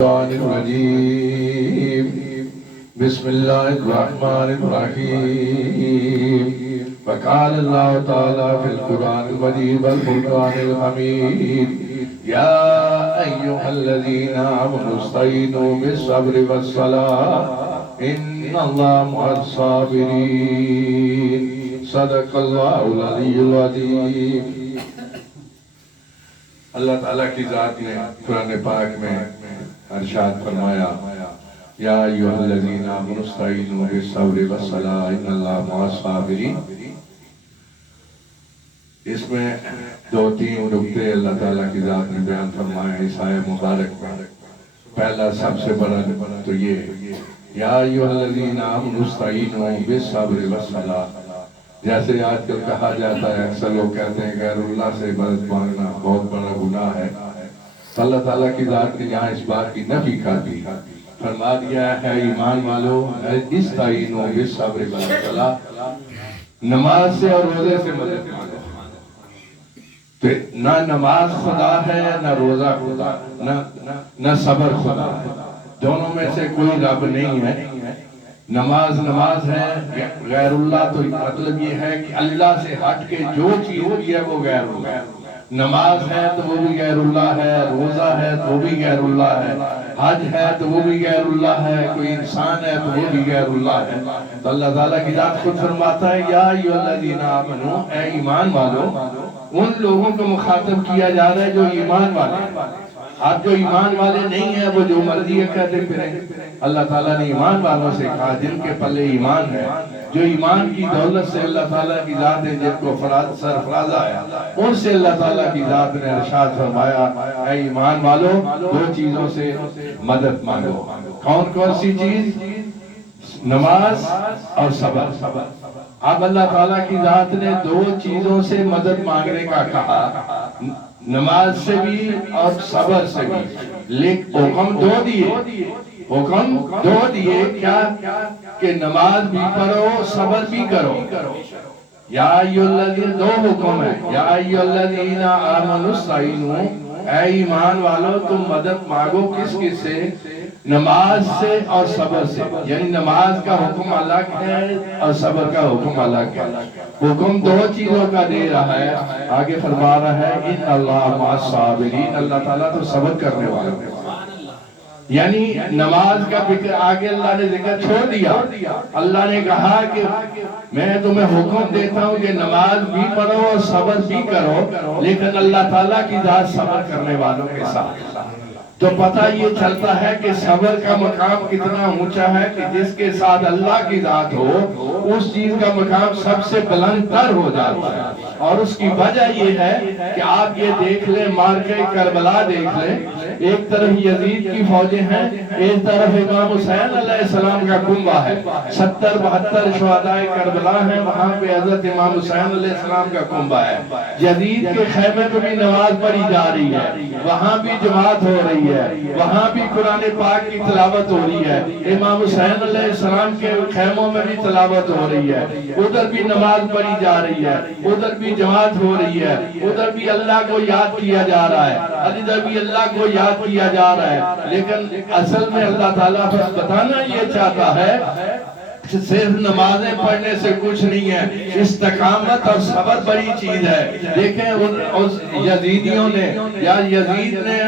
الشيطان الرجيم بسم الله الرحمن الرحيم وقال الله تعالى في القرآن المجيد والفرقان الحميد يا أيها الذين آمنوا استعينوا بالصبر والصلاة إن الله مع الصابرين صدق الله العلي العظيم۔ اللہ تعالیٰ کی ذات نے قرآن پاک میں ارشاد فرمایا یا ایھا الذین آمنوا استعینوا بالصبر والصلاۃ ان اللہ مع الصابرین۔ اس میں دو تین نکتے اللہ تعالیٰ کی ذات نے بیان فرمایا اس آیت مبارک میں۔ پہلا سب سے بڑا تو یہ یا ایھا الذین آمنوا استعینوا بالصبر والصلاۃ۔ جیسے آج کل کہا جاتا ہے، اکثر لوگ کہتے ہیں غیر اللہ سے مدد مانگنا بہت بڑا گناہ ہے، تو اللہ تعالیٰ کی ذات نے یہاں اس بات کی نفی کر دی، فرما دیا ہے ایمان والو استعینوا بالصبر والصلاۃ، نماز سے اور روزے سے مدد مانگو۔ تو نہ نماز خدا ہے نہ روزہ خدا، نہ صبر خدا ہے، دونوں میں سے کوئی رب نہیں ہے۔ نماز نماز ہے، غیر اللہ تو مطلب یہ ہے کہ اللہ سے ہٹ کے جو چیز ہوئی ہے وہ غیر اللہ ہے۔ نماز ہے تو وہ بھی غیر اللہ ہے، روزہ ہے تو وہ بھی غیر اللہ ہے، حج ہے تو وہ بھی غیر اللہ ہے، کوئی انسان ہے تو وہ بھی غیر اللہ ہے۔ تو اللہ تعالیٰ کی ذات خود فرماتا ہے یا ایھا الذین آمنو، اے ایمان والو۔ ان لوگوں کو مخاطب کیا جا رہا ہے جو ایمان والے ہیں۔ آپ جو ایمان والے نہیں ہیں وہ جو مرضی ہے کہتے پھریں۔ اللہ تعالیٰ نے ایمان والوں سے کہا جن کے پلے ایمان ہے، جو ایمان کی دولت سے اللہ تعالیٰ کی ذات نے جن کو سرفراز آیا، ان سے اللہ تعالیٰ کی ذات نے ارشاد فرمایا اے ایمان والو دو چیزوں سے مدد مانگو۔ کون کون سی چیز؟ نماز اور صبر۔ اب اللہ تعالیٰ کی ذات نے دو چیزوں سے مدد مانگنے کا کہا، نماز سے بھی اور صبر سے بھی، لیکن حکم دو دیے کیا کہ نماز بھی پڑھو صبر بھی کرو۔ یا ایھا الذین، دو حکم ہے، یا ایھا الذین آمنوا استعینوا، اے ایمان والو تم مدد مانگو کس کس سے؟ نماز سے اور صبر سے، یعنی نماز کا حکم الگ ہے اور صبر کا حکم الگ ہے۔ حکم دو چیزوں کا دے رہا ہے، آگے فرما رہا ہے ان اللہ مع الصابرین، اللہ تعالیٰ تو صبر کرنے والا ہے۔ یعنی نماز کا فکر آگے اللہ نے ذکر چھوڑ دیا، اللہ نے کہا کہ میں تمہیں حکم دیتا ہوں کہ نماز بھی پڑھو اور صبر بھی کرو، لیکن اللہ تعالیٰ کی ذات صبر کرنے والوں کے ساتھ۔ تو پتہ یہ چلتا ہے کہ صبر کا مقام کتنا اونچا ہے کہ جس کے ساتھ اللہ کی ذات ہو اس چیز کا مقام سب سے بلند تر ہو جاتا ہے۔ اور اس کی وجہ یہ ہے کہ آپ یہ دیکھ لیں، معرکہ کربلا دیکھ لیں، ایک طرف یزید کی فوجیں ہیں، ایک طرف امام حسین علیہ السلام کا کنبہ ہے، 70-72 شہدائے کربلا ہیں، وہاں پہ حضرت امام حسین علیہ السلام کا کنبہ ہے۔ یزید کے خیمے پہ بھی نماز پڑھی جا رہی ہے، وہاں بھی جماعت ہو رہی ہے، وہاں بھی قرآن پاک کی تلاوت ہو رہی ہے، امام حسین علیہ السلام کے خیموں میں بھی تلاوت ہو رہی ہے، ادھر بھی نماز پڑھی جا رہی ہے، ادھر بھی جماعت ہو رہی ہے، ادھر بھی اللہ کو یاد کیا جا رہا ہے، ادھر بھی اللہ کو یاد کیا جا رہا ہے۔ لیکن اصل میں اللہ تعالیٰ بتانا یہ چاہتا ہے صرف نمازیں پڑھنے سے کچھ نہیں ہے، استقامت اور صبر بڑی چیز ہے۔ دیکھیں اس یزیدیوں نے یا یزید نے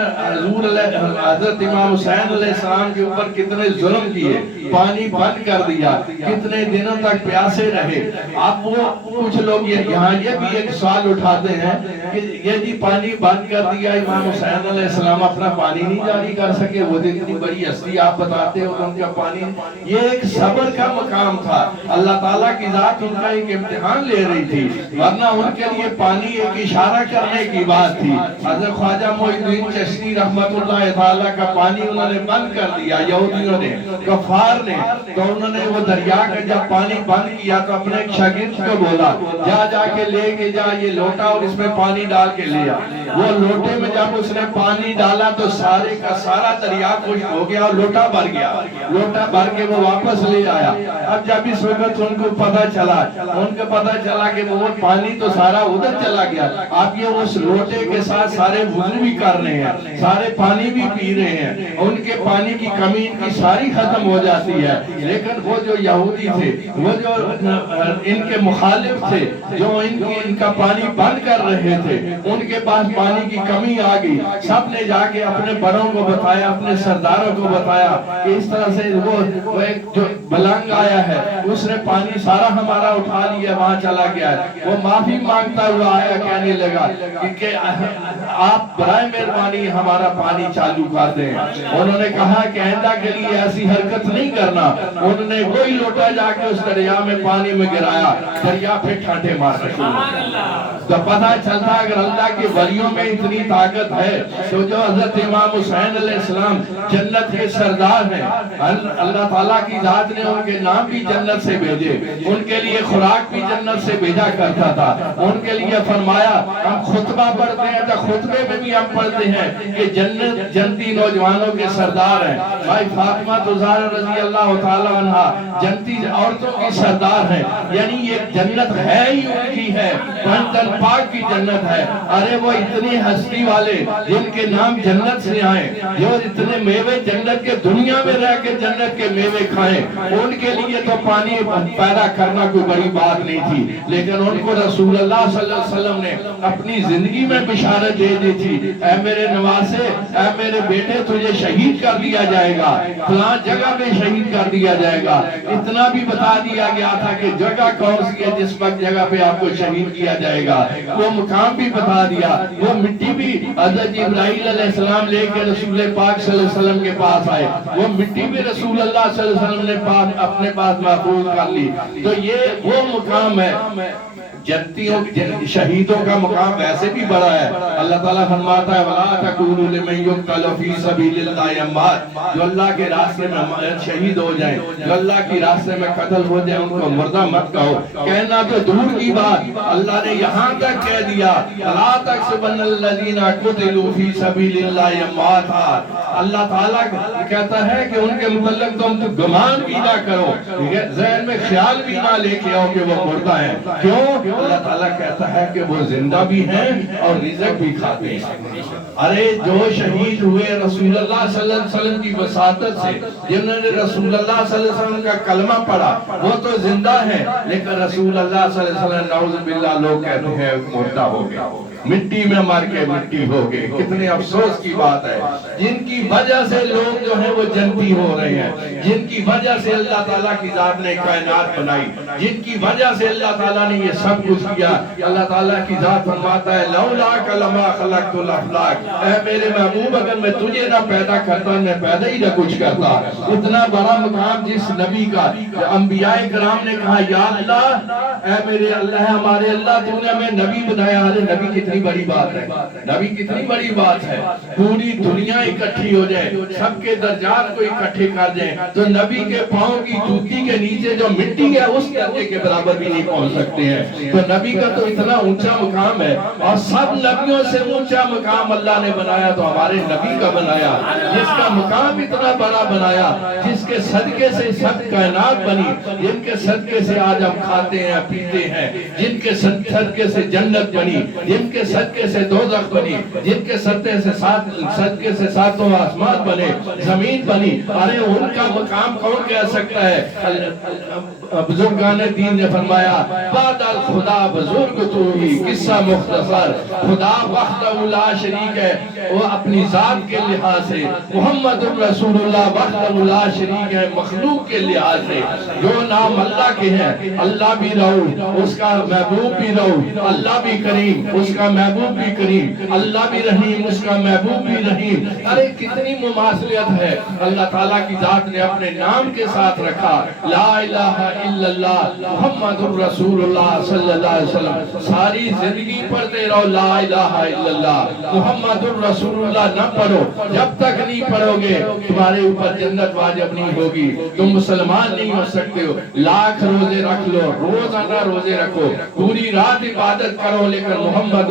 حضرت امام حسین علیہ السلام کے اوپر کتنے ظلم کیے، پانی بند کر دیا، کتنے دنوں تک پیاسے رہے۔ اب وہ کچھ لوگ یہاں یہ بھی ایک سوال اٹھاتے ہیں کہ یہ جی پانی بند کر دیا، امام حسین علیہ السلام اپنا پانی نہیں جاری کر سکے، وہ اتنی بڑی ہستی آپ بتاتے ہو ان کا پانی، یہ ایک صبر کا کام تھا۔ اللہ تعالیٰ کی ذات ان کا ایک امتحان لے رہی تھی، ورنہ ان کے لیے پانی ایک اشارہ کرنے کی بات تھی۔ حضرت خواجہ معین الدین چشتی رحمت اللہ تعالیٰ کا پانی انہوں نے بند کر دیا، یہودیوں نے، کفار نے، تو انہوں نے وہ دریا کا جب پانی بند کیا تو اپنے ایک شاگرد کو بولا جا کے لے کے جا یہ لوٹا اور اس میں پانی ڈال کے لیا۔ وہ لوٹے میں جب اس نے پانی ڈالا تو سارے کا سارا دریا خشک ہو گیا اور لوٹا بھر گیا، لوٹا بھر کے وہ واپس لے آیا۔ اب جب اس وقت ان کو پتہ چلا کہ وہ پانی تو سارا ادھر چلا گیا، آپ یہ اس لوٹے کے ساتھ سارے وضو بھی کر رہے ہیں، سارے پانی بھی پی رہے ہیں، ان کے پانی کی کمی ان کی ساری ختم ہو جاتی ہے، لیکن وہ جو یہودی تھے، وہ جو ان کے مخالف تھے، جو ان کا پانی بند کر رہے تھے، ان کے پاس پانی کی کمی آ گئی، سب نے جا کے اپنے بڑوں کو بتایا، اپنے سرداروں کو بتایا کہ اس طرح سے وہ ایک جو ملنگ آیا ہے، اس نے پانی سارا ہمارا اٹھا لیا، وہاں چلا گیا ہے۔ وہ معافی مانگتا ہوا آیا، کہنے لگا کہ آپ برائے مہربانی ہمارا پانی چالو کر دیں۔ انہوں نے کہا کہ آئندہ کے لیے ایسی حرکت نہیں کرنا۔ انہوں نے وہی لوٹا جا کے اس دریا میں پانی میں گرایا، دریا پہ ٹھانٹے مارنا شروع ہو۔ تو پتہ چلتا اگر اللہ کے ولیوں میں اتنی طاقت ہے تو جو حضرت امام حسین علیہ السلام جنت کے سردار ہیں، اللہ تعالیٰ کی ذات نے ان کے نام بھی جنت سے بھیجے، ان کے لیے خوراک بھی جنت سے بھیجا کرتا تھا۔ ان کے لیے فرمایا ہم خطبہ پڑھتے ہیں تو خطبے میں بھی ہم پڑھتے ہیں کہ جنتی نوجوانوں کے سردار ہیں۔ بھائی فاطمہ زہرا رضی اللہ تعالیٰ عنہ جنتی عورتوں کی سردار ہیں، یعنی یہ جنت ہے ہی ان کی ہے، پاک کی جنت ہے۔ ارے وہ اتنی ہستی والے جن کے نام جنت سے آئیں، جو اتنے میوے جنت کے دنیا میں رہ کے جنت کے میوے کھائیں، ان کے لیے تو پانی پیدا کرنا کوئی بڑی بات نہیں تھی، لیکن ان کو رسول اللہ صلی اللہ علیہ وسلم نے اپنی زندگی میں بشارت دے دی تھی، اے میرے نواسے، اے میرے بیٹے، تجھے شہید کر دیا جائے گا، فلاں جگہ میں شہید کر دیا جائے گا۔ اتنا بھی بتا دیا گیا تھا کہ جگہ کون سی ہے جس وقت جگہ پہ آپ کو شہید کیا جائے گا، وہ مقام بھی بتا دیا، وہ مٹی بھی حضرت جبرائیل علیہ السلام لے کے رسول پاک صلی اللہ علیہ وسلم کے پاس آئے، وہ مٹی بھی رسول اللہ صلی اللہ علیہ وسلم نے اپنے پاس محفوظ کر لی۔ تو یہ وہ مقام ہے، جنتیوں شہیدوں کا مقام ویسے بھی بڑا ہے۔ اللہ تعالیٰ فرماتا ہے وَلَا تَقُولُوا لِمَن يُقْتَلُ فِي سَبِيلِ اللَّهِ أَمْوَاتٌ، جو اللہ کے راستے میں شہید ہو جائیں، جو اللہ کے راستے میں قتل ہو جائیں، ان کو مردہ مت کہو۔ کہنا تو دور کی بات، اللہ نے یہاں تک کہہ دیا لَا تَحْسَبَنَّ الَّذِينَ قُتِلُوا فِي سَبِيلِ اللَّهِ أَمْوَاتًا۔ اللہ تعالیٰ کہتا ہے کہ ان کے متعلق تم گمان بھی نہ کرو، ذہن میں خیال بھی نہ لے کے آؤ کہ وہ مردہ ہیں۔ کیوں؟ اللہ تعالیٰ کہتا ہے کہ وہ زندہ بھی ہیں اور رزق بھی کھاتے ہیں۔ ارے جو شہید ہوئے رسول اللہ صلی اللہ علیہ وسلم کی وساطت سے، جنہوں نے رسول اللہ صلی اللہ علیہ وسلم کا کلمہ پڑھا، وہ تو زندہ ہیں، لیکن رسول اللہ صلی اللہ علیہ وسلم نعوذ باللہ لوگ کہتے ہیں مردہ ہو گیا، مٹی میں مر کے مٹی ہو گئے۔ کتنے افسوس کی بات ہے، جن کی وجہ سے لوگ جو ہیں وہ جنتی ہو رہے ہیں، جن کی وجہ سے اللہ تعالیٰ کی ذات نے کائنات بنائی، جن کی وجہ سے اللہ تعالیٰ نے یہ سب کچھ کیا۔ اللہ تعالیٰ کی ذات فرماتا ہے لولاک لما خلقت الافلاک، اے میرے محبوب اگر میں تجھے نہ پیدا کرتا میں پیدا ہی نہ کچھ کرتا۔ اتنا بڑا مقام جس نبی کا، انبیاء کرام نے کہا یا اللہ، اے میرے اللہ، ہمارے اللہ تو نے ہمیں نبی بنایا۔ ارے نبی کتنی بڑی بات ہے، نبی کتنی بڑی بات ہے، پوری دنیا اکٹھی ہو جائے، سب کے درجات کو اکٹھے کر جائیں تو نبی کے پاؤں کی جوتی کے نیچے جو مٹی ہے اس درجے کے برابر بھی نہیں پہنچ سکتے ہیں۔ تو نبی کا تو اتنا اونچا مقام ہے، اور سب نبیوں سے اونچا مقام اللہ نے بنایا تو ہمارے نبی کا بنایا، جس کا مقام اتنا بڑا بنایا، جس کے صدقے سے سب کائنات بنی، جن کے صدقے سے آج ہم کھاتے ہیں پیتے ہیں، جن کے صدقے سے جنت بنی، جن کے صدقے سے دوزخ بنی، جن کے صدقے سے ساتوں آسمان بنے، زمین بنی۔ ارے ان کا مقام کون کہہ سکتا ہے؟ بزرگان دین نے فرمایا بعد الخدا بزرگ تو ہی، قصہ مختصر، خدا وحدہ لا شریک ہے، وہ اپنی ذات کے لحاظ سے، محمد رسول اللہ وحدہ لا شریک ہے مخلوق کے لحاظ سے۔ جو نام اللہ کے ہیں، اللہ بھی رہو، اس کا محبوب بھی رہو، اللہ بھی کریم، اس کا محبوب بھی کریم، اللہ بھی رحیم، اس کا محبوب بھی رحیم۔ ارے کتنی مماثلت ہے، اللہ تعالیٰ کی ذات نے اپنے نام کے ساتھ رکھا لا الہ الا اللہ محمد رسول اللہ صلی اللہ علیہ وسلم۔ ساری زندگی پڑھتے رہو لا الہ الا اللہ محمد رسول اللہ، نہ پڑھو، جب تک نہیں پڑھو گے تمہارے اوپر جنت واجب نہیں ہوگی، تم مسلمان نہیں ہو سکتے ہو۔ لاکھ روزے رکھ لو، روزانہ روزے رکھو، پوری رات عبادت کرو، لیکن محمد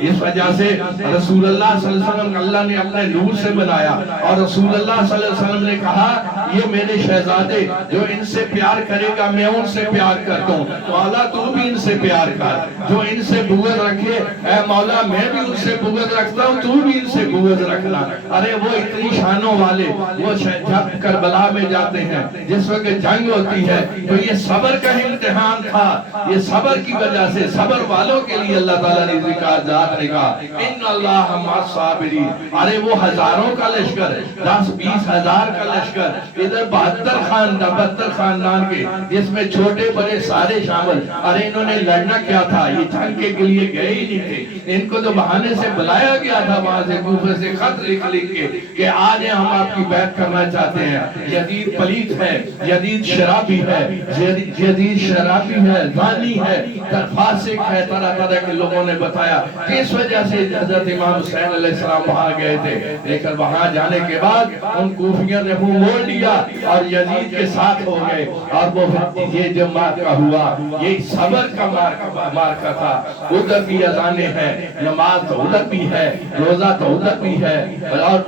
اس وجہ سے رسول اللہ صلی اللہ علیہ وسلم اللہ نے اپنے نور سے بنایا، اور رسول اللہ صلی اللہ علیہ وسلم نے کہا یہ میرے شہزادے جو ان سے پیار کرے گا میں ان سے پیار کرتا ہوں، مولا تو بھی ان سے پیار کر، جو ان سے بغض رکھے اے مولا میں بھی ان سے بغض رکھتا ہوں تو بھی ان سے بغض رکھنا۔ ارے وہ اتنی شانوں والے، وہ جب کربلا میں جاتے ہیں جس وقت جنگ ہوتی ہے تو یہ صبر کا امتحان تھا، یہ صبر کی وجہ سے صبر والوں کے لیے اللہ تعالیٰ نے ذکر ذات نے کہا ان اللہ مع الصابرین۔ ارے وہ ہزاروں کا لشکر، 10-20 ہزار کا لشکر، ادھر 72 خاندان کے جس میں چھوٹے بڑے سارے شامل، ارے انہوں نے لڑنا کیا تھا، یہ جنگ کے لیے گئے ہی نہیں تھے، ان کو تو بہانے سے بلایا گیا تھا وہاں سے کوفے سے خط لکھ کے کہ آج ہم آپ کی بیعت کرنا چاہتے ہیں۔ یزید پلیت ہے، یزید شرابی ہے، یزید شرابی ہے، زانی ہے، فاسق ہے، طرح طرح کے لوگوں نے بتایا کہ اس وجہ سے حضرت امام حسین علیہ السلام وہاں گئے تھے، لیکن وہاں جانے کے بعد ان کوفیوں نے منہ موڑ لیا اور یزید کے ساتھ ہو گئے، اور وہ یہ جو مارکہ ہوا یہ صبر کا مارکہ تھا۔ ادھر بھی اذانیں ہیں، نماز تو ادھر بھی ہے، روزہ تو ادھر بھی ہے، اور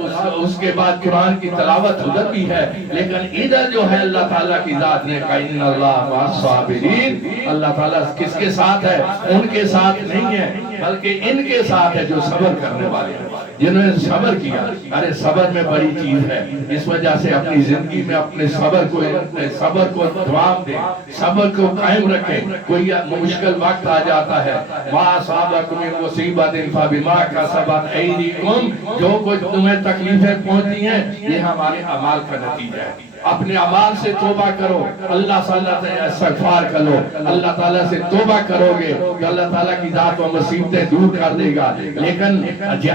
اس کے بعد قرآن کی تلاوت ادھر بھی ہے، لیکن ادھر جو ہے اللہ تعالیٰ کی ذات نے کہا ان اللہ مع الصابرین۔ اللہ تعالیٰ کس کے ساتھ ہے؟ ان کے ساتھ نہیں ہے بلکہ ان کے ساتھ ہے جو صبر کرنے والے ہیں، جنہوں نے صبر کیا۔ ارے صبر میں بڑی چیز ہے، اس وجہ سے اپنی زندگی میں اپنے صبر کو دوام دیں، صبر کو قائم رکھیں۔ کوئی مشکل وقت آ جاتا ہے، ما اصابکم من مصیبت فبما کسبت ایدیکم، جو کچھ تمہیں تکلیفیں پہنچتی ہیں یہ ہمارے اعمال کا نتیجہ ہے۔ اپنے اعمال سے توبہ کرو، اللہ تعالیٰ سے استغفار کرو، اللہ تعالیٰ سے توبہ کرو گے تو اللہ تعالیٰ کی ذات و مصیبتیں دور کر دے گا۔ لیکن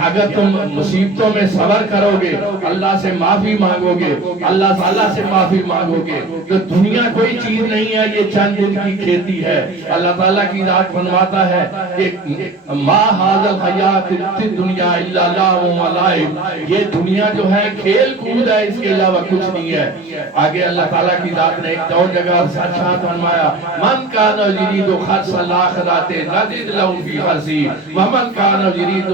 اگر تم مصیبتوں میں صبر کرو گے، اللہ سے معافی مانگو گے، اللہ تعالیٰ سے معافی مانگو گے تو دنیا کوئی چیز نہیں ہے، یہ چند دن کی کھیتی ہے۔ اللہ تعالیٰ کی ذات فرماتا ہے کہ ما ھذا الحیات الدنیا الا لہو و لعب، یہ دنیا جو ہے کھیل کود ہے، اس کے علاوہ کچھ نہیں ہے۔ آگے اللہ تعالیٰ کی ذات نے ایک اور جگہ ارشاد فرمایا من کان یرید حرث الآخرۃ نزد له فی حرثہ ومن کان یرید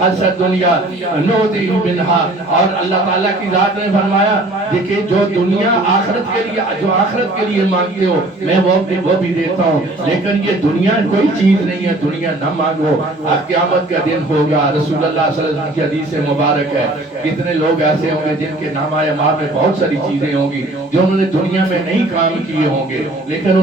حرث الدنیا نؤتیہ منہا۔ اور اللہ تعالیٰ کی ذات نے فرمایا دیکھیں جو دنیا آخرت کے لیے، جو آخرت کے لیے مانگتے ہو میں وہ بھی دیتا ہوں، لیکن یہ دنیا کوئی چیز نہیں ہے، دنیا نہ مانگو۔ آج قیامت کا دن ہوگا، رسول اللہ صلی اللہ علیہ وسلم کی حدیث مبارک ہے، کتنے لوگ ایسے ہوں گے جن کے نام مال میں بہت ساری چیزیں ہوں گی جو انہوں نے دنیا میں نہیں کام کیے ہوں گے، لیکن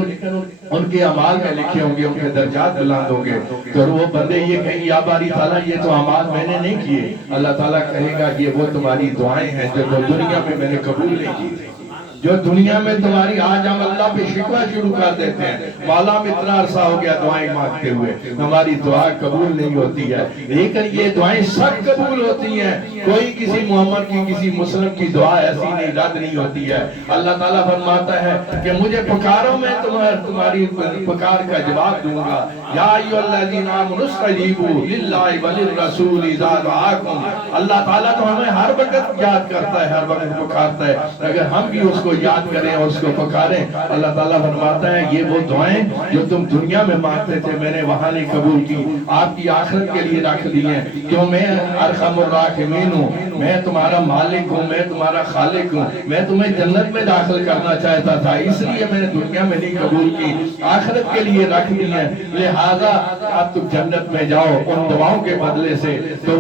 ان کے اعمال میں لکھے ہوں گے، ان کے درجات بلند ہوں گے۔ تو وہ بندے یہ کہیں گے یا باری تعالیٰ یہ تو اعمال میں نے نہیں کیے، اللہ تعالیٰ کہے گا یہ وہ تمہاری دعائیں ہیں جو دنیا میں میں نے قبول نہیں کی، جو دنیا میں تمہاری۔ آج ہم اللہ پہ شکوہ شروع کر دیتے ہیں، مولا میں اتنا عرصہ ہو گیا دعائیں مانگتے ہوئے، ہماری دعا قبول نہیں ہوتی ہے، لیکن یہ دعائیں سب قبول ہوتی ہیں، کوئی کسی محمد کی کسی مسلم کی دعا ایسی نہیں رد نہیں ہوتی ہے۔ اللہ تعالیٰ فرماتا ہے کہ مجھے پکارو میں تمہاری پکار کا جواب دوں گا۔ یا ایھا الذین آمنوا استجیبوا للہ وللرسول اذا دعاکم۔ اللہ تعالیٰ تو ہمیں ہر وقت یاد کرتا ہے، ہر وقت پکارتا ہے، اگر ہم بھی اس کو یاد کریں اور اس کو پکاریں۔ اللہ تعالیٰ فرماتا ہے یہ وہ دعائیں جو تم دنیا میں مانگتے تھے میں نے وہاں نہیں قبول کی، آپ کی آخرت کے لیے رکھ دی ہیں، کیوں میں ارحم الراحمین ہوں، میں تمہارا مالک ہوں، میں تمہارا خالق ہوں، میں تمہیں جنت میں داخل کرنا چاہتا تھا، اس لیے میں نے دنیا میں نہیں قبول کی، آخرت کے لیے رکھ دی ہیں، لہذا اب تم جنت میں جاؤ ان دعاؤں کے بدلے سے۔ تو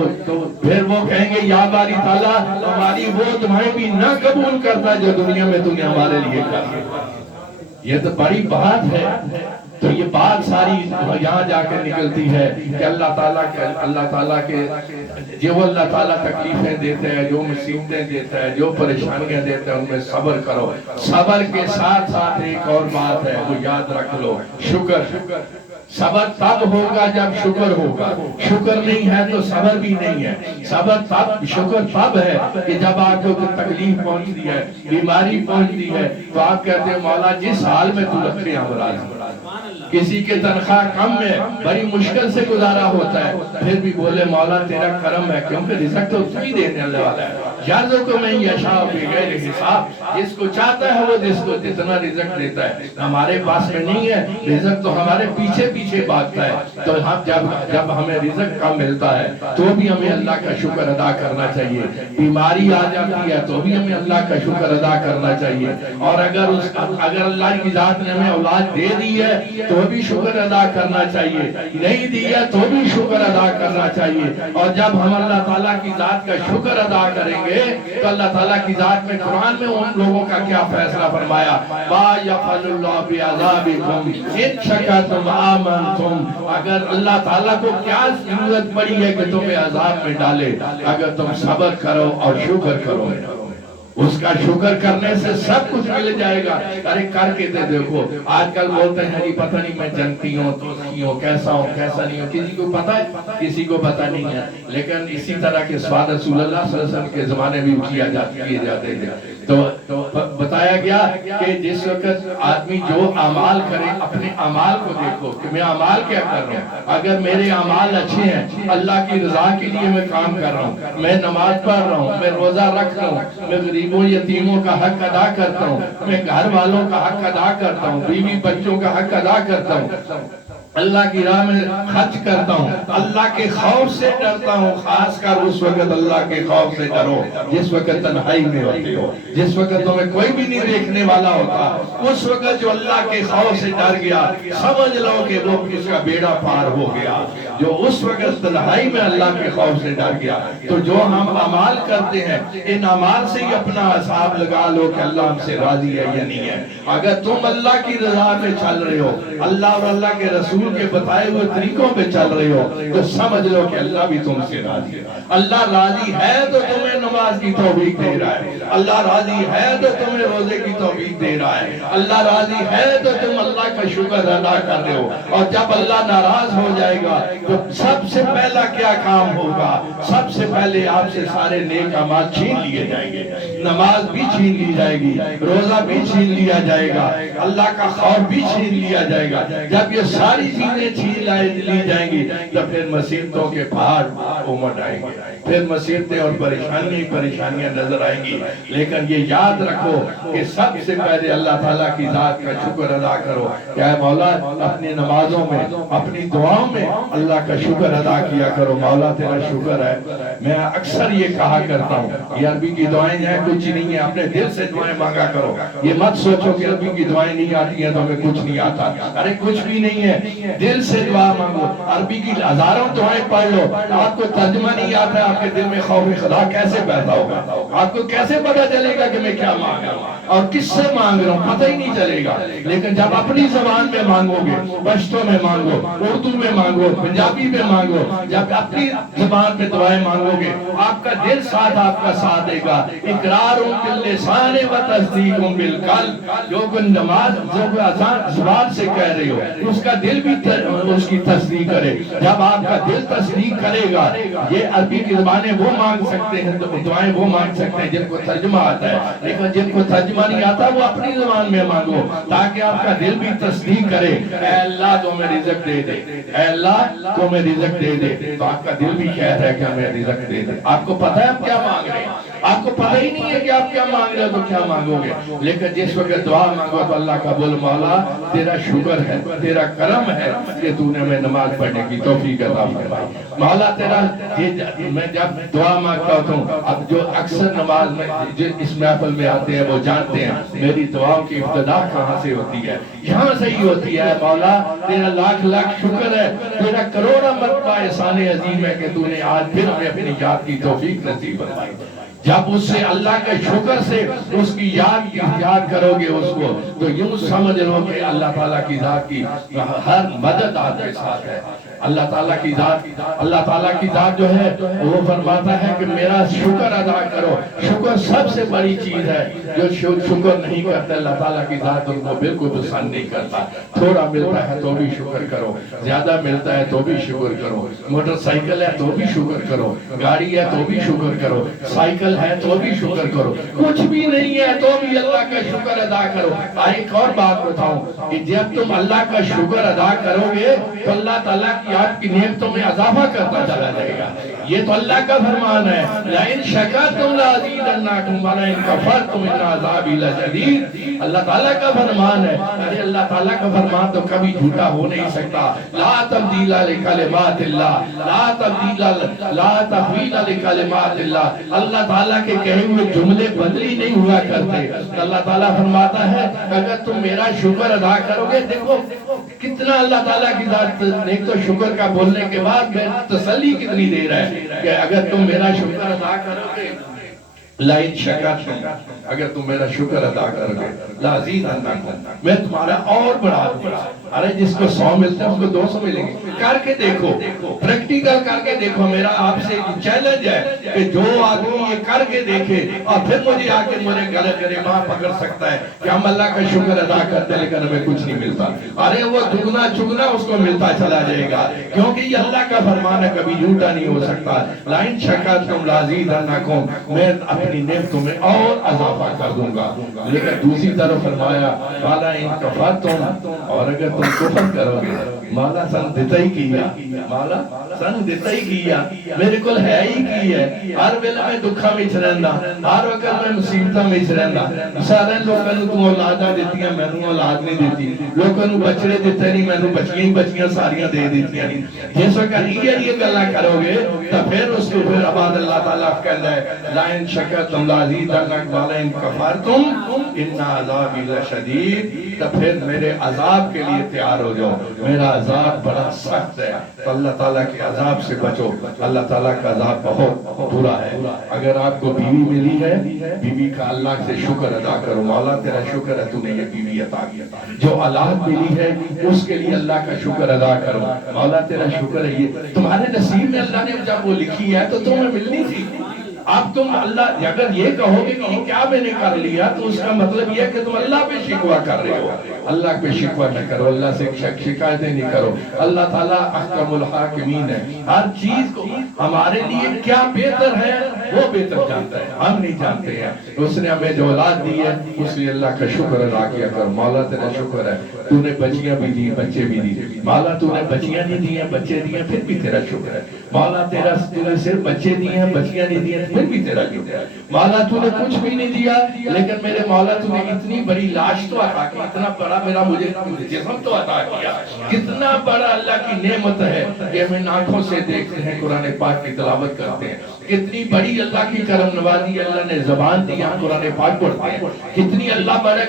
پھر وہ کہیں گے یا باری تعالیٰ ہماری وہ دعائیں بھی نہ قبول کرتا جو دنیا میں تم نے ہمارے لیے کر۔ یہ تو بڑی بات ہے۔ تو یہ بات ساری یہاں جا کے نکلتی ہے کہ اللہ تعالیٰ کے جو اللہ تعالیٰ تکلیفیں دیتے ہیں، جو مصیبتیں دیتا ہے، جو پریشانیاں دیتا ہے ان میں صبر کرو۔ صبر کے ساتھ ساتھ ایک اور بات ہے وہ یاد رکھ لو، شکر۔ صبر تب ہوگا جب شکر ہوگا، شکر نہیں ہے تو صبر بھی نہیں ہے۔ صبر تب، شکر تب ہے کہ جب آپ کو تکلیف پہنچتی ہے، بیماری پہنچتی ہے تو آپ کہتے ہیں مولا جس حال میں تو رکھے ہم راضی۔ کسی کے تنخواہ کم ہے، بڑی مشکل سے گزارا ہوتا ہے، پھر بھی بولے مولا تیرا کرم ہے، کیونکہ رزق تو تو ہی دینے والا ہے۔ یرزق من یشاء بغیر حساب، جس کو چاہتا ہے وہ جس کو جتنا رزق دیتا ہے. ہمارے پاس میں نہیں ہے رزق تو ہمارے پیچھے پیچھے بھاگتا ہے. تو ہم جب ہمیں رزق کم ملتا ہے تو بھی ہمیں اللہ کا شکر ادا کرنا چاہیے. بیماری آ جاتی ہے تو بھی ہمیں اللہ کا شکر ادا کرنا چاہیے. اور اگر اللہ کی ذات نے ہمیں اولاد دے دی ہے تو بھی شکر ادا کرنا چاہیے، نہیں دی ہے تو بھی شکر ادا کرنا چاہیے. اور جب ہم اللہ تعالیٰ کی ذات کا شکر ادا کریں گے تو اللہ تعالیٰ کی ذات میں قرآن میں ان لوگوں کا کیا فیصلہ فرمایا، ما یفعل اللہ بعذابکم ان شکرتم آمنتم. اگر اللہ تعالیٰ کو کیا ضرورت پڑی ہے کہ تمہیں عذاب میں ڈالے، اگر تم صبر کرو اور شکر کرو. اس کا شکر کرنے سے سب کچھ مل جائے گا. ارے کر کے دیکھو، آج کل بولتے ہیں پتہ نہیں میں جنتی ہوں دوستی ہوں کیسا ہوں کیسا نہیں ہوں. کسی کو پتہ ہے؟ کسی کو پتہ نہیں ہے. لیکن اسی طرح کے سوال رسول اللہ صلی اللہ علیہ وسلم کے زمانے میں کیے جاتے تھے. تو بتایا گیا کہ جس وقت آدمی جو اعمال کرے اپنے اعمال کو دیکھو کہ میں اعمال کیا کر رہا ہوں. اگر میرے اعمال اچھے ہیں، اللہ کی رضا کے لیے میں کام کر رہا ہوں، میں نماز پڑھ رہا ہوں، میں روزہ رکھ رہا ہوں، میں غریبوں یتیموں کا حق ادا کرتا ہوں، میں گھر والوں کا حق ادا کرتا ہوں، بیوی بچوں کا حق ادا کرتا ہوں، اللہ کی راہ میں خرچ کرتا ہوں، اللہ کے خوف سے ڈرتا ہوں. خاص کر اس وقت اللہ کے خوف سے ڈرو جس وقت تنہائی میں ہوتے ہو، جس وقت تمہیں کوئی بھی نہیں دیکھنے والا ہوتا. اس وقت جو اللہ کے خوف سے ڈر گیا سمجھ لو کہ وہ کس کا بیڑا پار ہو گیا. جو اس وقت تنہائی میں اللہ کے خوف سے ڈر گیا. تو جو ہم اعمال کرتے ہیں ان اعمال سے ہی اپنا حساب لگا لو کہ اللہ ہم سے راضی ہے یا نہیں ہے. اگر تم اللہ کی رضا میں چل رہے ہو، اللہ اور اللہ کے رسول کے بتائے ہوئے طریقوں پہ چل رہے ہو، تو سمجھ لو کہ اللہ بھی تم سے راضی ہے. اللہ راضی ہے تو تمہیں نماز کی توفیق دے رہا ہے، اللہ راضی ہے تو تمہیں روزے کی توفیق دے رہا ہے، اللہ راضی ہے تو تم اللہ کا شکر ادا کر رہے ہو. اور جب اللہ ناراض ہو جائے گا تو سب سے پہلا کیا کام ہوگا؟ سب سے پہلے آپ سے سارے نیک اعمال چھین لیے جائیں گے، نماز بھی چھین لی جائے گی، روزہ بھی چھین لیا جائے گا، اللہ کا خوف بھی چھین لیا جائے گا. جب یہ ساری چیزیں چھین لی جائیں گی تو پھر مصیبتوں کے پہاڑ امڑ آئیں گے، پھر مصیبتیں اور پریشانیاں نظر آئیں گی. لیکن یہ یاد رکھو کہ سب سے پہلے اللہ تعالیٰ کی ذات کا شکر ادا کرو کہ اے مولا اپنی نمازوں میں اپنی دعاؤں میں اللہ کا شکر ادا کیا کرو. مولا تیرا شکر ہے. میں اکثر یہ کہا کرتا ہوں یہ عربی کی دعائیں ہیں کچھ نہیں ہے، اپنے دل سے دعائیں مانگا کرو. یہ مت سوچو کہ عربی کی دعائیں نہیں آتی ہیں تو ہمیں کچھ نہیں آتا. ارے کچھ بھی نہیں ہے، دل سے دعا مانگو. عربی کی ہزاروں دعائیں پڑھ لو، آپ کو ترجمہ نہیں آتا ہے آپ کے دل میں خوف خدا کیسے پیدا ہوگا؟ آپ کو کیسے پتا چلے گا کہ میں کیا مانگ رہا ہوں اور کس سے مانگ رہا ہوں؟ پتہ ہی نہیں چلے گا. لیکن جب اپنی زبان میں مانگو گے، پشتو میں مانگو، اردو میں مانگو، پنجابی میں مانگو، جب اپنی زبان میں دعائیں مانگو گے آپ کا دل ساتھ آپ کا ساتھ دے گا. اقرار باللسان و تصدیق بالقلب. جو نماز زبان سے کہہ رہے ہو اس کا دل بھی اس کی تصدیق کرے. جب آپ کا دل تصدیق کرے گا، یہ عربی کی زبانیں وہ مانگ سکتے ہیں، دعائیں وہ مانگ سکتے ہیں جن کو ترجمہ آتا ہے. لیکن جن کو ترجمہ نہیں آتا وہ اپنی زبان میں مانگو تاکہ آپ کا دل بھی تصدیق کرے اے اللہ تو ہمیں رزق دے دے، اے اللہ تو ہمیں رزق دے دے. تو آپ کا دل بھی کہہ رہا ہے کہ ہمیں رزق دے دے. آپ کو پتہ ہے آپ کیا مانگ رہے ہیں؟ آپ کو پتہ ہی نہیں ہے کہ آپ کیا مانگ رہے ہو تو کیا مانگو گے. لیکن جس وقت دعا مانگو تو اللہ کا بول مولا تیرا شکر ہے، تیرا کرم ہے کہ تو نے ہمیں نماز پڑھنے کی توفیق عطا فرمائی. مولا تیرا میں جب دعا مانگتا ہوں اب جو اکثر نماز میں جو اس محفل میں آتے ہیں وہ جانتے ہیں میری دعاؤں کی ابتدا کہاں سے ہوتی ہے، یہاں سے ہی ہوتی ہے. مولا تیرا لاکھ لاکھ شکر ہے، تیرا کروڑا مرتبہ احسان عظیم ہے کہ تو نے آج پھر ہمیں اپنی یاد کی توفیق نصیب فرمائی. جب اس سے اللہ کے شکر سے اس کی یاد کرو گے اس کو تو یوں سمجھ لو کہ اللہ تعالیٰ کی ذات کی ہر مدد آپ کے ساتھ ہے. اللہ تعالیٰ کی ذات جو ہے وہ فرماتا ہے کہ میرا شکر ادا کرو. شکر سب سے بڑی چیز ہے جو شکر نہیں کرتے اللہ تعالیٰ کی ذات ان کو بالکل پسند نہیں کرتا. تھوڑا ملتا ہے تو بھی شکر کرو, زیادہ ملتا ہے تو بھی شکر کرو, موٹر سائیکل ہے تو بھی شکر کرو, گاڑی ہے تو بھی شکر کرو, سائیکل ہے تو بھی شکر کرو, کچھ بھی نہیں ہے تو بھی اللہ کا شکر ادا کرو. ایک اور بات بتاؤں کہ جب تم اللہ کا شکر ادا کرو گے تو اللہ تعالیٰ کی آپ کی نعمتوں میں اضافہ کرتا چلا جائے گا. یہ تو اللہ کا فرمان ہے, لَإِن شَكَرْتُمْ لَأَزِيدَنَّكُمْ وَلَئِن كَفَرْتُمْ إِنَّ عَذَابِي لَشَدِيدٌ. اللہ تعالیٰ کا فرمان ہے. ارے اللہ تعالیٰ کا فرمان تو کبھی جھوٹا ہو نہیں سکتا. لا تبدیل لکلمات اللہ, لا تحویل لکلمات اللہ. اللہ تعالیٰ کے کہے ہوئے جملے بدلی نہیں ہوا کرتے. اللہ تعالیٰ فرماتا ہے اگر تم میرا شکر ادا کرو گے, دیکھو کتنا اللہ تعالیٰ کی ذات, ایک تو شکر کا بولنے کے بعد میں تسلی کتنی دے رہا ہے کہ اگر تم میرا شکر ادا کرو گے, لَإِن شَكَرْتُمْ, اگر تم میرا شکر ادا کرو گے, لَأَزِيدَنَّكُمْ, میں تمہارا اور بڑھا دوں گا. ارے جس کو 100 ملتے ہیں اس کو 200 ملیں گے. کر کے دیکھو, پریکٹیکل کر کے دیکھو. میرا آپ سے چیلنج ہے کہ جو آدمی یہ کر کے دیکھے اور پھر مجھے آ کے میرے گلے گریباں پکڑ سکتا ہے کہ ہم اللہ کا شکر ادا کرتے ہیں لیکن ہمیں کچھ نہیں ملتا. ارے وہ دگنا چگنا اس کو ملتا چلا جائے گا, کیونکہ یہ اللہ کا فرمان ہے, کبھی جھوٹا نہیں ہو سکتا. لَإِن شَكَرْتُمْ لَأَزِيدَنَّكُمْ, میں اپنی نعمتوں میں اور اضافہ کر دوں گا. لیکن دوسری طرف فرمایا وَلَئِن كَفَرْتُمْ, اور اگر تم کفر کرو گے, مالا سن دیتا ہی کیا, مالا سن دیتا ہی کیا, میرے کل ہے ہی کی ہے. ہر ویلے میں دکھا میں رہنا, ہر وقت میں مصیبتہ میں رہنا. سارے لوگوں کو اولاداں دیتی ہیں, میں نے اولاد نہیں دیتی. لوگوں کو بچڑے دیتے نہیں, میں نے بچیاں بچیاں ساریاں دے دیتی ہیں. جس وقت یہ گلا کرو گے تو پھر اس کو پھر بعد اللہ تعالیٰ کہتا ہے لَإِن شَكَرْتُمْ لَأَزِيدَنَّكُمْ وَلَئِن كَفَرْتُمْ إِنَّ عَذَابِي لَشَدِيدٌ. تو پھر میرے عذاب کے لیے تیار ہو جاؤ, میرا عذاب بڑا سخت ہے. تو اللہ تعالیٰ کے عذاب سے بچو, اللہ تعالیٰ کا عذاب بہت برا ہے. اگر آپ کو بیوی ملی ہے, بیوی کا اللہ سے شکر ادا کرو. مولا تیرا شکر ہے تو نے یہ بیوی عطا کیا. جو اولاد ملی ہے اس کے لیے اللہ کا شکر ادا کرو. مولا تیرا شکر ہے یہ تمہارے نصیب میں اللہ نے جب وہ لکھی ہے تو تمہیں ملنی تھی. اب تم اللہ اگر یہ کہو گے کہ کیا میں نے کر لیا تو اس کا مطلب یہ ہے کہ تم اللہ پہ شکوہ کر رہے ہو. اللہ پہ شکوہ نہ کرو, اللہ سے شکایتیں نہیں کرو. اللہ تعالیٰ احکم الحاکمین ہے. ہر چیز کو ہمارے لیے کیا بہتر ہے وہ بہتر جانتا ہے, ہم نہیں جانتے ہیں. اس نے ہمیں جو اولاد دی ہے اس لیے اللہ کا شکر ادا کیا کرو. مولا تیرا شکر ہے تو نے بچیاں بھی دی, بچے بھی دی. مولا تو نے بچیاں نہیں دی ہیں, بچے دیے, پھر بھی تیرا شکر ہے. مولا تیرا تو نے صرف بچے دیے ہیں, بچیاں نہیں دی ہیں, پھر بھی تیرا شکر ہے. مولا تو نے کچھ بھی نہیں دیا لیکن میرے مولا تو نے اتنی بڑی لاش تو عطا کی, اتنا بڑا میرا مجھے جسم تو عطا کیا. کتنا بڑا اللہ کی نعمت ہے کہ ہم آنکھوں سے دیکھتے ہیں, قرآن پاک کی تلاوت کرتے ہیں. کتنی بڑی اللہ کی کرم نوازی, اللہ نے زبان دی, ہم قرآن پاک پڑھتے ہیں. کتنی اللہ تعالیٰ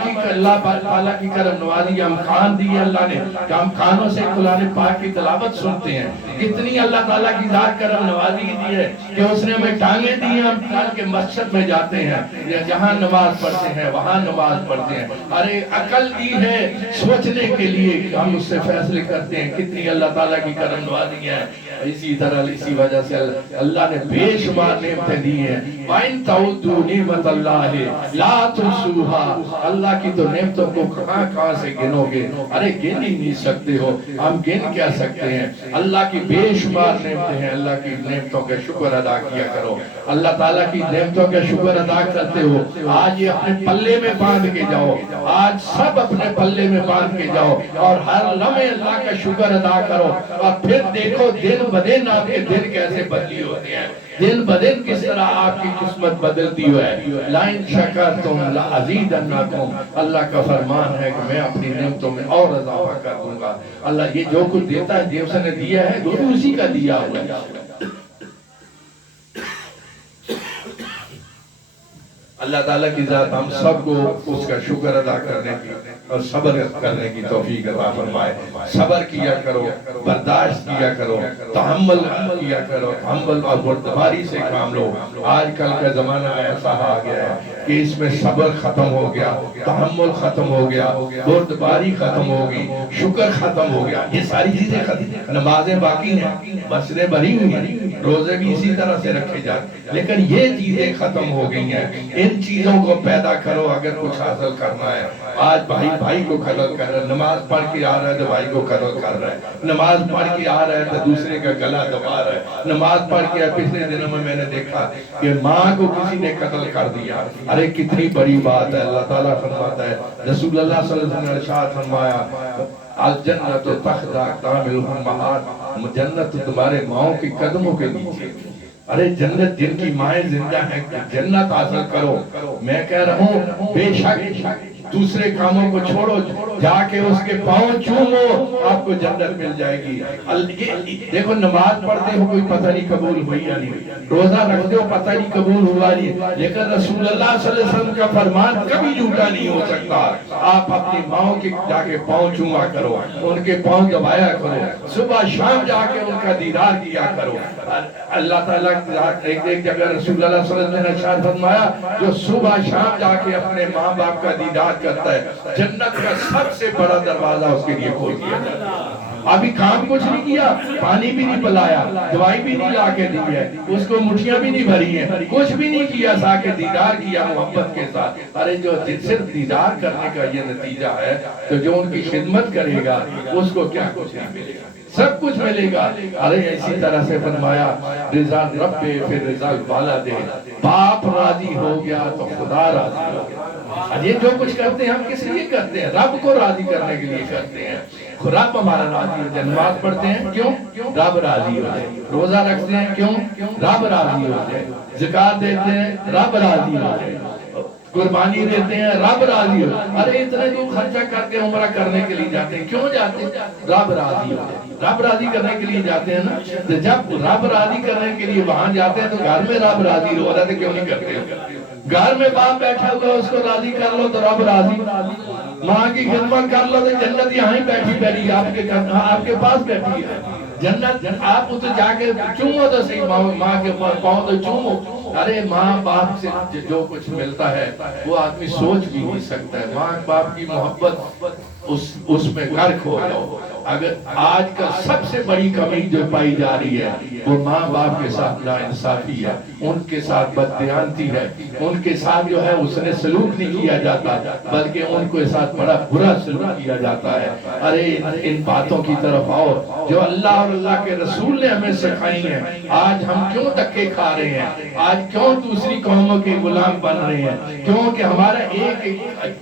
کی کرم نوازی, ہم کان دی اللہ نے, ہم کانوں سے قرآن پاک کی تلاوت سنتے ہیں. کتنی اللہ تعالیٰ کی ذات کرم نوازی دی ہے کہ اس نے ہمیں ٹانگیں دی, ہم کل کے مسجد میں جاتے ہیں, جہاں نماز پڑھتے ہیں وہاں نماز پڑھتے ہیں. ارے عقل دی ہے سوچنے کے لیے, ہم اس سے فیصلے کرتے ہیں. کتنی اللہ تعالیٰ کی کرم نوازی ہے. اسی طرح اسی وجہ سے اللہ نے بے شمار نعمتیں دی ہیں. وَإِن تَعُدُّوا نِعْمَتَ اللَّهِ لَا تُحْصُوهَا, اللہ کی تو نعمتوں کو کہاں سے گنو گے, ارے گن ہی نہیں سکتے ہو. ہم گن کیا سکتے ہیں؟ اللہ کی بے شمار نعمتیں ہیں. اللہ کی نعمتوں کا شکر ادا کیا کرو. اللہ تعالیٰ کی نعمتوں کا شکر ادا کرتے ہو. آج یہ اپنے پلے میں باندھ کے جاؤ, آج سب اپنے پلے میں باندھ کے جاؤ اور ہر لمحے اللہ کا شکر ادا کرو. اور پھر دیکھو دن بدن آپ کے دن کیسے بدلی ہوتے ہیں, دن بدن کس طرح آپ کی قسمت بدلتی ہے. لَإِن شَكَرْتُمْ لَأَزِيدَنَّكُمْ, اللہ کا فرمان ہے کہ میں اپنی نعمتوں میں اور اضافہ کر دوں گا. اللہ یہ جو کچھ دیتا ہے جو اس نے دیا ہے وہ اسی کا دیا ہوا ہے. اللہ تعالیٰ کی ذات ہم سب کو اس کا شکر ادا کرنے کی اور صبر کرنے کی توفیق عطا فرمائے. صبر کیا کرو, برداشت کیا کرو, تحمل کیا کرو, تحمل اور بردباری سے کام لو. آج کل کا زمانہ ایسا آ گیا ہے کہ اس میں صبر ختم ہو گیا, تحمل ختم ہو گیا, بردباری ختم ہو گئی, شکر ختم ہو گیا. یہ ساری چیزیں ختم. نمازیں باقی ہیں, مسجدیں بھری ہوئی ہیں, روزے بھی اسی طرح سے رکھے جاتے, لیکن یہ چیزیں ختم ہو گئی ہیں. ان ان چیزوں کو پیدا کرو اگر کچھ حاصل کرنا ہے. آج بھائی بھائی کو قتل کر رہا ہے, نماز پڑھ کے آ رہا ہے تو بھائی کو قتل کر رہا ہے, نماز پڑھ کے آ رہا ہے تو دوسرے کا گلا دبا رہا ہے, نماز پڑھ کے پچھلے دنوں میں نے دیکھا کہ ماں کو کسی نے قتل کر دیا. ارے کتنی بڑی بات ہے. اللہ تعالیٰ فرماتا ہے, رسول اللہ صلی اللہ علیہ وسلم نے ارشاد فرمایا, الجنت تحت اقدام الامہات, جنت تمہارے ماؤں کے قدموں کے نیچے. ارے جنت جن کی مائیں زندہ ہیں جنت حاصل کرو. میں کہہ رہا ہوں بے شک دوسرے کاموں کو چھوڑو, جا کے اس کے پاؤں چومو, آپ کو جنت مل جائے گی. دیکھو نماز پڑھتے ہو کوئی پتہ نہیں قبول ہوئی یا نہیں, روزہ رکھتے ہو پتہ نہیں قبول ہوا نہیں, لیکن رسول اللہ صلی اللہ علیہ وسلم کا فرمان کبھی جھوٹا نہیں ہو سکتا. آپ اپنی ماؤں کے جا کے پاؤں چوما کرو, ان کے پاؤں دبایا کرو, صبح شام جا کے ان کا دیدار کیا کرو. اللہ تعالیٰ ایک جگہ رسول اللہ صلی اللہ علیہ وسلم نے ارشاد فرمایا, جو صبح شام جا کے اپنے ماں باپ کا دیدار کرتا ہے جنت کا سب سے بڑا دروازہ اس کے لیے کھول دیا جاتا ہے. ابھی کام کچھ نہیں کیا, پانی بھی نہیں پلایا, دوائی بھی نہیں لا کے دی ہے, اس کو مٹھیاں بھی نہیں بھری ہیں, کچھ بھی نہیں کیا, سا کے دیدار کیا محبت کے ساتھ. ارے جو صرف دیدار کرنے کا یہ نتیجہ ہے, تو جو ان کی خدمت کرے گا اس کو کیا کچھ نہیں ملے گا, سب کچھ ملے گا. ارے اسی طرح سے فرمایا, رضا رب پھر رضا والدے, باپ راضی ہو گیا تو خدا راضی ہو گیا. یہ جو کچھ کرتے ہیں ہم کس لیے کرتے ہیں؟ رب کو راضی کرنے کے لیے کرتے ہیں. رب ہمارا راضی ہو جائے. نماز پڑھتے ہیں کیوں؟ رب راضی ہو جائے. روزہ رکھتے ہیں کیوں؟ رب راضی ہو جائے. زکات دیتے ہیں رب راضی ہو جائے. قربانی دیتے ہیں رب راضی ہو. ارے اتنے جو خرچہ کر کے عمرہ کرنے کے لیے جاتے ہیں, کیوں جاتے ہیں؟ رب راضی ہو جائے. رب راضی کرنے کے لیے جاتے ہیں نا. جب رب راضی کرنے کے لیے وہاں جاتے ہیں تو گھر میں رب راضی ہو رہا ہے, کیوں نہیں کرتے ہیں؟ گھر میں باپ بیٹھا ہوا اس کو راضی کر لو تو رب راضی. ماں کی خدمت کر لو تو جنت یہاں ہی بیٹھی بیٹھی آپ کے پاس بیٹھی ہے. جنت آپ اسے جا کے چومو تو صحیح, ماں کے پاؤں تو چومو. ارے ماں باپ سے جو کچھ ملتا ہے وہ آدمی سوچ بھی نہیں سکتا ہے. ماں باپ کی محبت اس میں غرق ہو جاؤ. اگر آج کا سب سے بڑی کمی جو پائی جا رہی ہے وہ ماں باپ کے ساتھ ناانصافی ہے, ان کے ساتھ بددیانتی ہے, ان کے ساتھ جو ہے اس نے سلوک نہیں کیا جاتا بلکہ ان کے ساتھ بڑا برا سلوک کیا جاتا ہے. ارے ان باتوں کی طرف آؤ جو اللہ اور اللہ کے رسول نے ہمیں سکھائی ہیں. آج ہم کیوں دھکے کھا رہے ہیں, آج کیوں دوسری قوموں کے غلام بن رہے ہیں؟ کیونکہ ہمارا ایک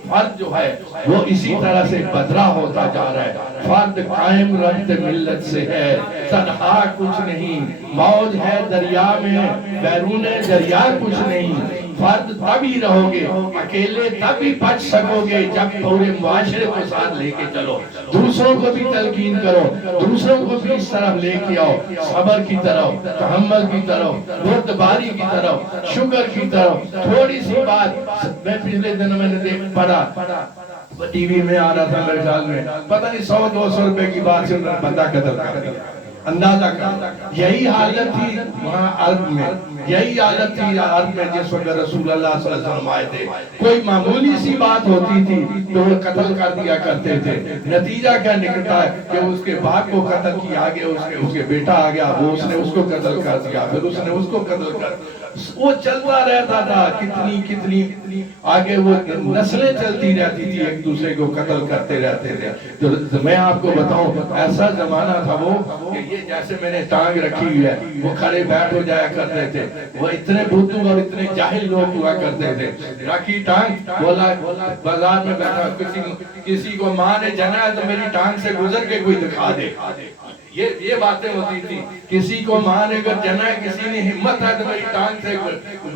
فرد جو ہے وہ اسی طرح سے بدرا ہوتا جا رہا ہے. فرد قائم رہتے ملت سے ہے, تنہا کچھ نہیں, موج ہے دریا میں بیرون دریا کچھ نہیں. فرد تبھی رہو گے, اکیلے تبھی بچ سکو گے جب پورے معاشرے کو ساتھ لے کے چلو, دوسروں کو بھی تلقین کرو, دوسروں کو بھی اس طرف لے کے آؤ, صبر کی طرف, تحمل کی طرف, بردباری کی طرف, شکر کی طرف. تھوڑی سی بات میں پچھلے دنوں میں نے پڑھا, ٹی وی میں آ رہا تھا میرے خیال میں, پتہ نہیں 100-200 روپے کی بات سے بندہ قتل کر دیا. اندازہ کر, یہی حالت تھی وہاں عرب میں, یہی حالت تھی عرب میں جس وقت رسول اللہ صلی اللہ علیہ وسلم آئے تھے. کوئی معمولی سی بات ہوتی تھی تو وہ قتل کر دیا کرتے تھے. نتیجہ کیا نکلتا ہے کہ اس کے باپ کو قتل کیا, آگے اس کے بیٹا آ گیا, وہ اس نے اس کو قتل کر دیا, پھر اس نے اس کو قتل کر دیا. وہ چلتا رہتا تھا, کتنی آگے وہ نسلیں چلتی رہتی تھی, ایک دوسرے کو قتل کرتے رہتے تھے. تو میں آپ کو بتاؤں ایسا زمانہ تھا وہ کہ یہ جیسے میں نے ٹانگ رکھی ہوئی ہے, وہ کھڑے بیٹھ ہو جایا کرتے تھے. وہ اتنے بھوتو اور اتنے جاہل لوگ ہوا کرتے تھے. رکھی ٹانگ, بولا بازار میں بیٹھا, کسی کو ماں نے جنا ہے تو میری ٹانگ سے گزر کے کوئی دکھا دے. یہ باتیں ہوتی تھی. کسی کو ماں نے اگر جنا ہے, کسی نے ہمت ہے تو میری ٹانگ سے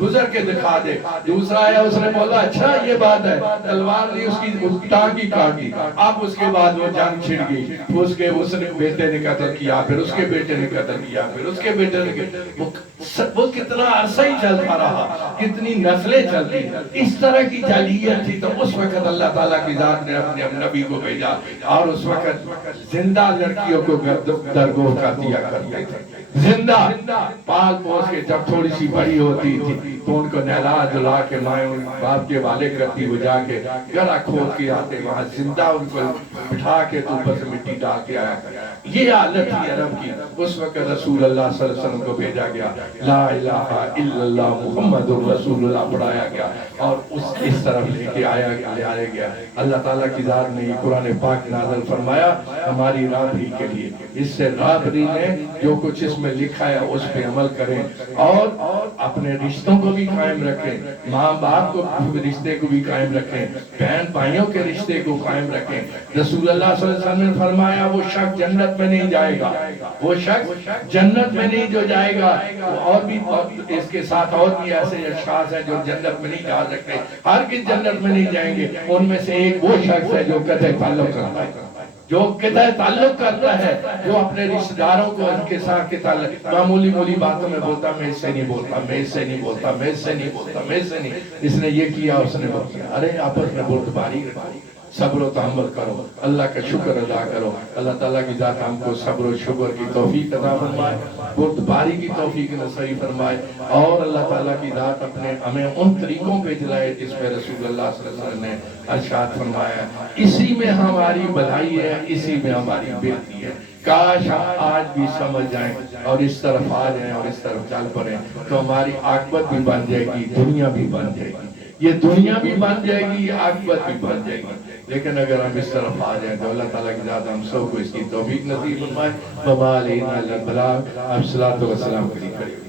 گزر کے دکھا دے. دوسرا ہے, اس نے بولا اچھا یہ بات ہے, تلوار نے اس کی ٹانگ کی کاٹی. اب اس کے بعد وہ جنگ چھڑ گئی, اس نے بیٹے نے قتل کیا, پھر اس کے بیٹے نے قتل کیا, پھر اس کے بیٹے نے, وہ کتنا عرصہ ہی چلتا رہا, کتنی نسلیں چلتی. اس طرح کی جاہلیت تھی. تو اس وقت اللہ تعالیٰ کی ذات نے اپنے نبی کو بھیجا, اور اس وقت زندہ لڑکیوں کو درگور کر دیا کرتے تھے. زندہ پال پوس کے جب تھوڑی سی بڑی ہوتی تھی تو ان کو نہلا دھلا کے مائیں باپ کے والے کرتی, وہ جا کے گڑا کھود کے آتے, وہاں زندہ ان کو بٹھا کے اوپر سے مٹی ڈال کے آیا. یہ حالت تھی عرب کی. اس وقت رسول اللہ صلی اللہ علیہ وسلم کو بھیجا گیا. لا الہ الا اللہ محمد الرسول اللہ پڑھایا گیا اور اس طرف لے کے آیا گیا۔ اللہ تعالیٰ کی ذات نے یہ قرآن پاک نازل فرمایا ہماری رابری کے لیے، اس سے رابری میں جو کچھ اس میں لکھا ہے اس پہ عمل کریں اور اپنے رشتوں کو بھی قائم رکھیں، ماں باپ کو رشتے کو بھی قائم رکھیں، بہن بھائیوں کے رشتے کو قائم رکھیں۔ رسول اللہ صلی اللہ علیہ وسلم نے فرمایا وہ شخص جنت میں نہیں جائے گا، وہ شخص جنت میں نہیں جو جائے گا، اور بھی اس کے ساتھ اور بھی ایسے اشخاص ہیں جو جنت میں نہیں جا سکتے، ہر کس جنت میں نہیں جائیں گے۔ ان میں سے ایک وہ شخص ہے جو قطع تعلق کرتا ہے، جو قطع تعلق کرتا ہے، جو اپنے رشتہ داروں کو ان کے ساتھ تعلق معمولی باتوں میں بولتا میں اس سے نہیں بولتا، میں اس سے نہیں بولتا، میں اس سے نہیں بولتا، میں اس سے نہیں، اس نے یہ کیا اس نے وہ کیا۔ ارے آپس میں بردباری رکھو، صبر و تحمل کرو، اللہ کا شکر ادا کرو۔ اللہ تعالیٰ کی ذات ہم کو صبر و شکر کی توفیق عطا فرمائے، بردباری کی توفیق نصیب فرمائے، اور اللہ تعالیٰ کی ذات ہمیں ان طریقوں پہ جلائے جس میں رسول اللہ صلی اللہ علیہ وسلم نے ارشاد فرمایا۔ اسی میں ہماری بھلائی ہے، اسی میں ہماری بہتری ہے۔ کاش ہم آج بھی سمجھ جائیں اور اس طرف آ جائیں اور اس طرف چل پڑیں تو ہماری عاقبت بھی بن جائے گی، دنیا بھی بن جائے گی، یہ دنیا بھی بن جائے گی، عاقبت بھی بن جائے گی۔ لیکن اگر ہم اس طرف آ جائیں تو اللہ تعالیٰ کی ذات ہم سب کو اس کی توفیق نصیب فرمائے۔ وما علینا الا البلاغ۔ اب صلاۃ و سلام کریں۔